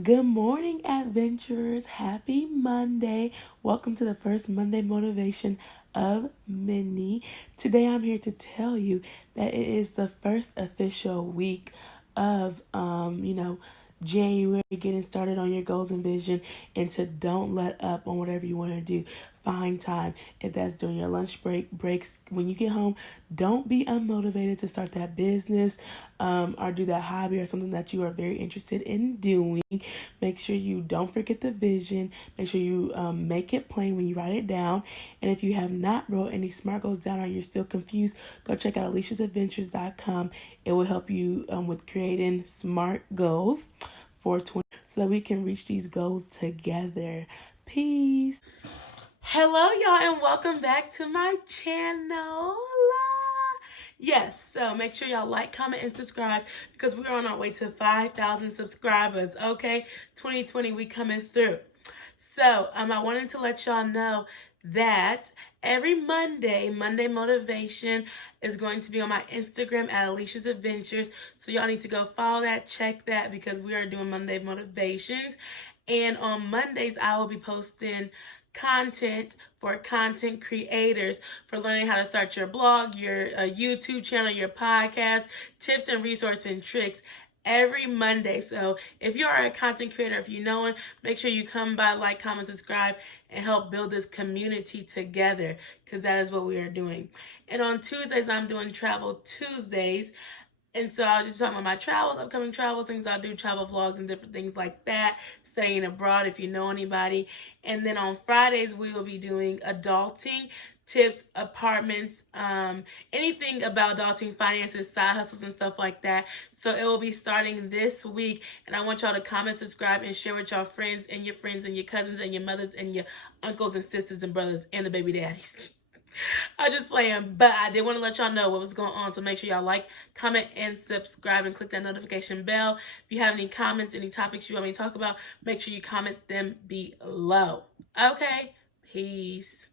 Good morning, adventurers. Happy Monday. Welcome to the first Monday motivation of many. Today I'm here to tell you that it is the first official week of January, getting started on your goals and vision, and to don't let up on whatever you want to do. Find time. If that's during your lunch breaks, when you get home, don't be unmotivated to start that business or do that hobby or something that you are very interested in doing. Make sure you don't forget the vision. Make sure you make it plain when you write it down. And if you have not wrote any SMART goals down or you're still confused, go check out aliciasadventures.com. It will help you with creating SMART goals for 20 so that we can reach these goals together. Peace. Hello, y'all, and welcome back to my channel. Yes, so make sure y'all like, comment, and subscribe because we're on our way to 5,000 subscribers, okay? 2020, we coming through. So, I wanted to let y'all know that every Monday Motivation is going to be on my Instagram at Alicia's Adventures. So y'all need to go follow that, check that, because we are doing Monday Motivations. And on Mondays, I will be posting content for content creators for learning how to start your blog, your YouTube channel, your podcast, tips and resources and tricks every Monday. So if you are a content creator, if you know one, make sure you come by, like, comment, subscribe, and help build this community together, because that is what we are doing. And on Tuesdays, I'm doing Travel Tuesdays. And so I was just talking about my travels, upcoming travels, things I do, travel vlogs and different things like that. Staying abroad if you know anybody. And then on Fridays, we will be doing adulting tips, apartments, anything about adulting, finances, side hustles, and stuff like that. So it will be starting this week. And I want y'all to comment, subscribe, and share with y'all friends and your cousins and your mothers and your uncles and sisters and brothers and the baby daddies. I'm just playing, but I did want to let y'all know what was going on. So make sure y'all like, comment, and subscribe, and click that notification bell. If you have any comments, any topics you want me to talk about, make sure you comment them below. Okay, peace.